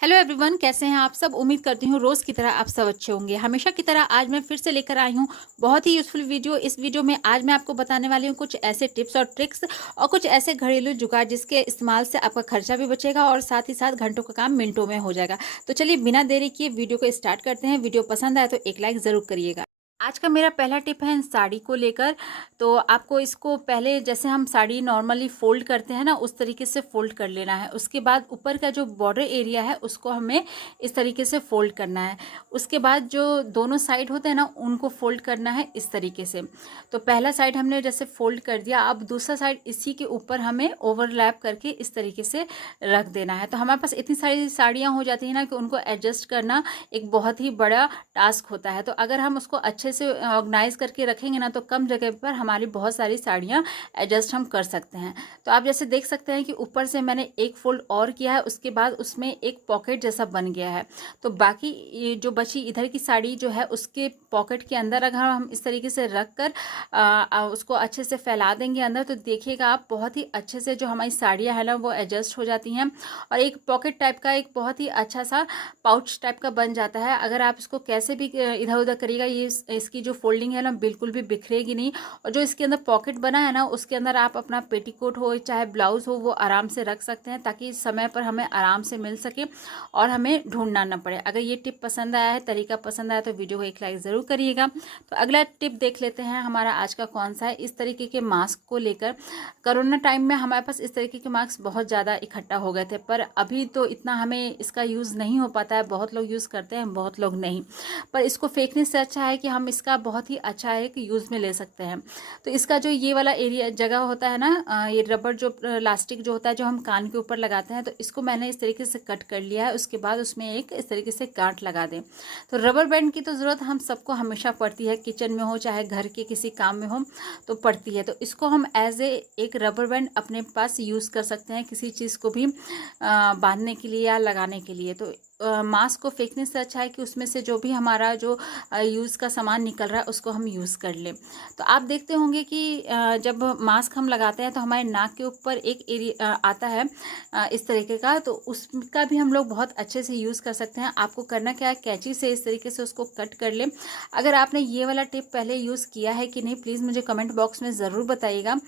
Hello everyone, कैसे हैं आप सब। उम्मीद करती हूँ रोज़ की तरह आप सब अच्छे होंगे। हमेशा की तरह आज मैं फिर से लेकर आई हूँ बहुत ही यूज़फुल वीडियो। इस वीडियो में आज मैं आपको बताने वाली हूँ कुछ ऐसे टिप्स और ट्रिक्स और कुछ ऐसे घरेलू जुगाड़ जिसके इस्तेमाल से आपका खर्चा भी बचेगा और साथ ही साथ घंटों का काम मिनटों में हो जाएगा। तो चलिए बिना देरी किए वीडियो को स्टार्ट करते हैं। वीडियो पसंद आए तो एक लाइक ज़रूर करिएगा। आज का मेरा पहला टिप है साड़ी को लेकर। तो आपको इसको पहले जैसे हम साड़ी नॉर्मली फ़ोल्ड करते हैं ना, उस तरीके से फ़ोल्ड कर लेना है। उसके बाद ऊपर का जो बॉर्डर एरिया है उसको हमें इस तरीके से फ़ोल्ड करना है। उसके बाद जो दोनों साइड होते हैं ना, उनको फ़ोल्ड करना है इस तरीके से। तो पहला साइड हमने जैसे फ़ोल्ड कर दिया, अब दूसरा साइड इसी के ऊपर हमें ओवरलैप करके इस तरीके से रख देना है। तो हमारे पास इतनी सारी साड़ियाँ हो जाती हैं ना कि उनको एडजस्ट करना एक बहुत ही बड़ा टास्क होता है। तो अगर हम उसको अच्छे से ऑर्गेनाइज करके रखेंगे ना, तो कम जगह पर हमारी बहुत सारी साड़ियाँ एडजस्ट हम कर सकते हैं। तो आप जैसे देख सकते हैं कि ऊपर से मैंने एक फोल्ड और किया है, उसके बाद उसमें एक पॉकेट जैसा बन गया है। तो बाकी ये जो बची इधर की साड़ी जो है उसके पॉकेट के अंदर अगर हम इस तरीके से रख कर उसको अच्छे से फैला देंगे अंदर, तो देखिएगा आप बहुत ही अच्छे से जो हमारी साड़ियाँ हैं ना वो एडजस्ट हो जाती हैं। और एक पॉकेट टाइप का एक बहुत ही अच्छा सा पाउच टाइप का बन जाता है। अगर आप इसको कैसे भी इधर उधर करिएगा, ये इसकी जो फोल्डिंग है ना बिल्कुल भी बिखरेगी नहीं। और जो इसके अंदर पॉकेट बना है ना, उसके अंदर आप अपना पेटीकोट हो चाहे ब्लाउज हो वो आराम से रख सकते हैं, ताकि समय पर हमें आराम से मिल सके और हमें ढूंढना ना पड़े। अगर ये टिप पसंद आया है, तरीका पसंद आया, तो वीडियो को एक लाइक ज़रूर करिएगा। तो अगला टिप देख लेते हैं हमारा आज का कौन सा है। इस तरीके के मास्क को लेकर कोरोना टाइम में हमारे पास इस तरीके के मास्क बहुत ज़्यादा इकट्ठा हो गए थे, पर अभी तो इतना हमें इसका यूज़ नहीं हो पाता है। बहुत लोग यूज़ करते हैं, बहुत लोग नहीं। पर इसको फेंकने से अच्छा है कि हम इसका बहुत ही अच्छा है कि यूज़ में ले सकते हैं। तो इसका जो ये वाला एरिया जगह होता है ना, ये रबर जो प्लास्टिक जो होता है जो हम कान के ऊपर लगाते हैं, तो इसको मैंने इस तरीके से कट कर लिया है। उसके बाद उसमें एक इस तरीके से गांठ लगा दें। तो रबर बैंड की तो ज़रूरत हम सबको हमेशा पड़ती है, किचन में हो चाहे घर के किसी काम में हो तो पड़ती है। तो इसको हम एज ए एक रबर बैंड अपने पास यूज़ कर सकते हैं, किसी चीज़ को भी बांधने के लिए या लगाने के लिए। तो मास्क को फेंकने से अच्छा है कि उसमें से जो भी हमारा जो यूज़ का सामान निकल रहा है उसको हम यूज़ कर लें। तो आप देखते होंगे कि जब मास्क हम लगाते हैं तो हमारे नाक के ऊपर एक एरिया आता है इस तरीके का, तो उसका भी हम लोग बहुत अच्छे से यूज़ कर सकते हैं। आपको करना क्या है, कैंची से इस तरीके से उसको कट कर लें। अगर आपने ये वाला टिप पहले यूज़ किया है कि नहीं, प्लीज़ मुझे कमेंट बॉक्स में ज़रूर बताइएगा।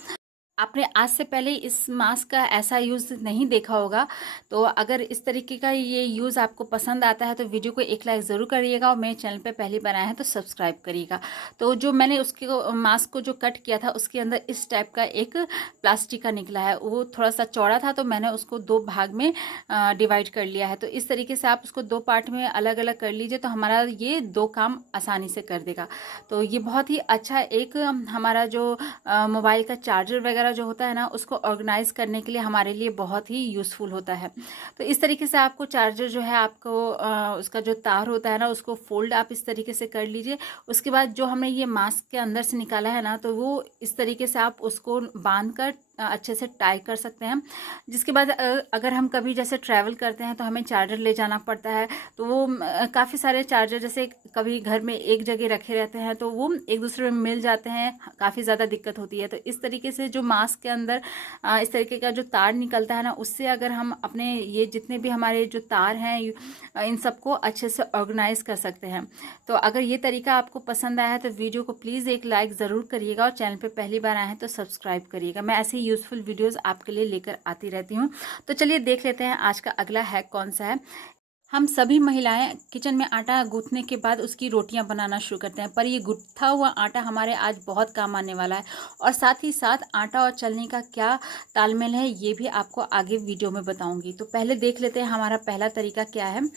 आपने आज से पहले इस मास्क का ऐसा यूज़ नहीं देखा होगा। तो अगर इस तरीके का ये यूज़ आपको पसंद आता है तो वीडियो को एक लाइक ज़रूर करिएगा, और मेरे चैनल पे पहले बनाया है तो सब्सक्राइब करिएगा। तो जो मैंने उसके मास्क को जो कट किया था उसके अंदर इस टाइप का एक प्लास्टिक का निकला है, वो थोड़ा सा चौड़ा था, तो मैंने उसको दो भाग में डिवाइड कर लिया है। तो इस तरीके से आप उसको दो पार्ट में अलग अलग कर लीजिए, तो हमारा ये दो काम आसानी से कर देगा। तो ये बहुत ही अच्छा एक हमारा जो मोबाइल का चार्जर वगैरह जो होता है ना, उसको ऑर्गेनाइज करने के लिए हमारे लिए बहुत ही यूज़फुल होता है। तो इस तरीके से आपको चार्जर जो है आपको उसका जो तार होता है ना, उसको फोल्ड आप इस तरीके से कर लीजिए। उसके बाद जो हमने ये मास्क के अंदर से निकाला है ना, तो वो इस तरीके से आप उसको बांध कर अच्छे से टाई कर सकते हैं। जिसके बाद अगर हम कभी जैसे ट्रैवल करते हैं तो हमें चार्जर ले जाना पड़ता है, तो वो काफ़ी सारे चार्जर जैसे कभी घर में एक जगह रखे रहते हैं तो वो एक दूसरे में मिल जाते हैं, काफ़ी ज़्यादा दिक्कत होती है। तो इस तरीके से जो मास्क के अंदर इस तरीके का जो तार निकलता है ना, उससे अगर हम अपने ये जितने भी हमारे जो तार हैं इन सबको अच्छे से ऑर्गेनाइज कर सकते हैं। तो अगर ये तरीका आपको पसंद आया है तो वीडियो को प्लीज़ एक लाइक ज़रूर करिएगा, और चैनल पे पहली बार आए हैं तो सब्सक्राइब करिएगा। मैं ऐसे ही यूज़फुल वीडियोस आपके लिए लेकर आती रहती हूँ। तो चलिए देख लेते हैं आज का अगला हैक कौन सा है। हम सभी महिलाएं किचन में आटा गूंथने के बाद उसकी रोटियां बनाना शुरू करते हैं, पर ये गूंथा हुआ आटा हमारे आज बहुत काम आने वाला है। और साथ ही साथ आटा और चलनी का क्या तालमेल है ये भी आपको आगे वीडियो में बताऊंगी। तो पहले देख लेते हैं हमारा पहला तरीका क्या है।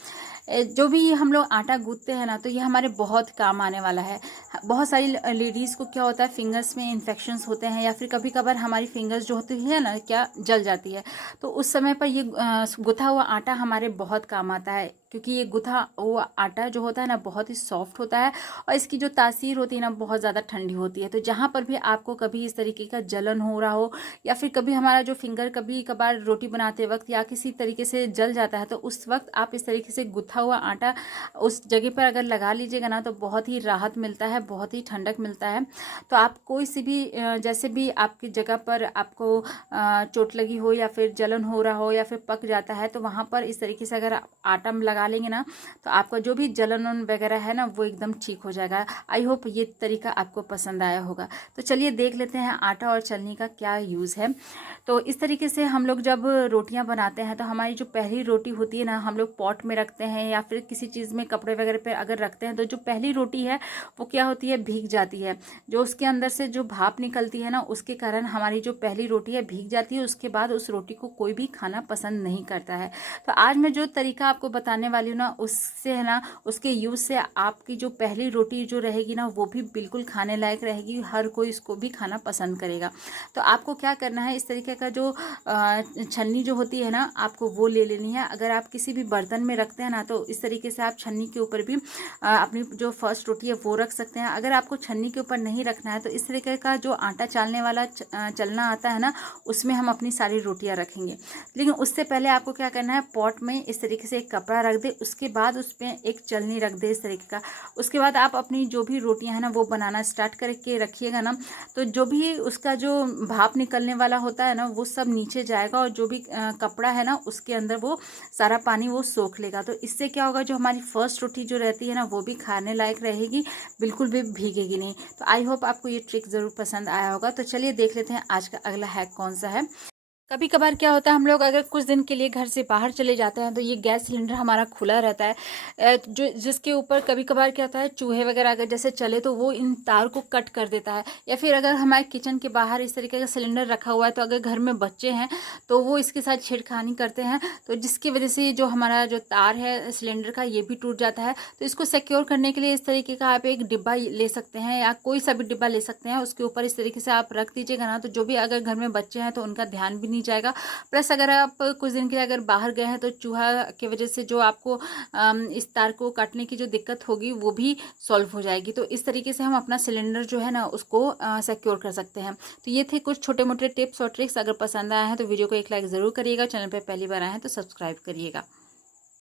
जो भी हम लोग आटा गूंथते हैं ना, तो ये हमारे बहुत काम आने वाला है। बहुत सारी लेडीज़ को क्या होता है, फिंगर्स में इन्फेक्शंस होते हैं, या फिर कभी कभार हमारी फिंगर्स जो होती है ना क्या जल जाती है। तो उस समय पर ये गुथा हुआ आटा हमारे बहुत काम आता है, क्योंकि ये गुथा वो आटा जो होता है ना बहुत ही सॉफ्ट होता है और इसकी जो तासीर होती है ना बहुत ज़्यादा ठंडी होती है। तो जहाँ पर भी आपको कभी इस तरीके का जलन हो रहा हो या फिर कभी हमारा जो फिंगर कभी कभार रोटी बनाते वक्त या किसी तरीके से जल जाता है, तो उस वक्त आप इस तरीके से गुथा हुआ आटा उस जगह पर अगर लगा लीजिएगा ना तो बहुत ही राहत मिलता है, बहुत ही ठंडक मिलता है। तो आप कोई सी भी जैसे भी आपकी जगह पर आपको चोट लगी हो या फिर जलन हो रहा हो या फिर पक जाता है, तो वहाँ पर इस तरीके से अगर आप आटा लगा लेंगे ना तो आपका जो भी जलन वगैरह है ना वो एकदम ठीक हो जाएगा। आई होप ये तरीका आपको पसंद आया होगा। तो चलिए देख लेते हैं आटा और छलनी का क्या यूज़ है। तो इस तरीके से हम लोग जब रोटियां बनाते हैं तो हमारी जो पहली रोटी होती है ना हम लोग पॉट में रखते हैं या फिर किसी चीज़ में कपड़े वगैरह पे अगर रखते हैं, तो जो पहली रोटी है वो क्या होती है, भीग जाती है। जो उसके अंदर से जो भाप निकलती है ना उसके कारण हमारी जो पहली रोटी है भीग जाती है। उसके बाद उस रोटी को कोई भी खाना पसंद नहीं करता है। तो आज मैं जो तरीका आपको बताने वाली हूँ ना उससे है ना उसके यूज़ से आपकी जो पहली रोटी जो रहेगी ना वो भी बिल्कुल खाने लायक रहेगी, हर कोई इसको भी खाना पसंद करेगा। तो आपको क्या करना है, इस तरीके का जो छन्नी जो होती है ना आपको वो ले लेनी है। अगर आप किसी भी बर्तन में रखते हैं ना तो इस तरीके से आप छन्नी के ऊपर भी अपनी जो फर्स्ट रोटी है वो रख सकते हैं। अगर आपको छन्नी के ऊपर नहीं रखना है तो इस तरीके का जो आटा चालने वाला चलना आता है ना उसमें हम अपनी सारी रोटियां रखेंगे। लेकिन उससे पहले आपको क्या करना है, पॉट में इस तरीके से एक कपड़ा रख दे, उसके बाद उस पर एक चलनी रख दे इस तरीके का। उसके बाद आप अपनी जो भी रोटियां हैं ना वो बनाना स्टार्ट करके रखिएगा ना, तो जो भी उसका जो भाप निकलने वाला होता है ना वो सब नीचे जाएगा और जो भी कपड़ा है ना उसके अंदर वो सारा पानी वो सोख लेगा। तो इससे क्या होगा, जो हमारी फर्स्ट रोटी जो रहती है ना वो भी खाने लायक रहेगी, बिल्कुल भी भीगेगी नहीं। तो आई होप आपको ये ट्रिक ज़रूर पसंद आया होगा। तो चलिए देख लेते हैं आज का अगला हैक कौन सा है। कभी कभार क्या होता है, हम लोग अगर कुछ दिन के लिए घर से बाहर चले जाते हैं तो ये गैस सिलेंडर हमारा खुला रहता है, जो जिसके ऊपर कभी कभार क्या होता है चूहे वगैरह अगर जैसे चले तो वो इन तार को कट कर देता है। या फिर अगर हमारे किचन के बाहर इस तरीके का सिलेंडर रखा हुआ है तो अगर घर में बच्चे हैं तो वो इसके साथ छेड़खानी करते हैं, तो जिसकी वजह से जो हमारा जो तार है सिलेंडर का ये भी टूट जाता है। तो इसको सिक्योर करने के लिए इस तरीके का आप एक डिब्बा ले सकते हैं या कोई सा भी डिब्बा ले सकते हैं, उसके ऊपर इस तरीके से आप रख दीजिएगा ना तो जो भी अगर घर में बच्चे हैं तो उनका ध्यान भी नहीं जाएगा। प्लस अगर आप कुछ दिन के लिए अगर बाहर गए हैं तो चूहा की वजह से जो आपको इस तार को काटने की जो दिक्कत होगी वो भी सॉल्व हो जाएगी। तो इस तरीके से हम अपना सिलेंडर जो है ना उसको सिक्योर कर सकते हैं। तो ये थे कुछ छोटे मोटे टिप्स और ट्रिक्स। अगर पसंद आया है तो वीडियो को एक लाइक ज़रूर करिएगा, चैनल पर पहली बार आए हैं तो सब्सक्राइब करिएगा।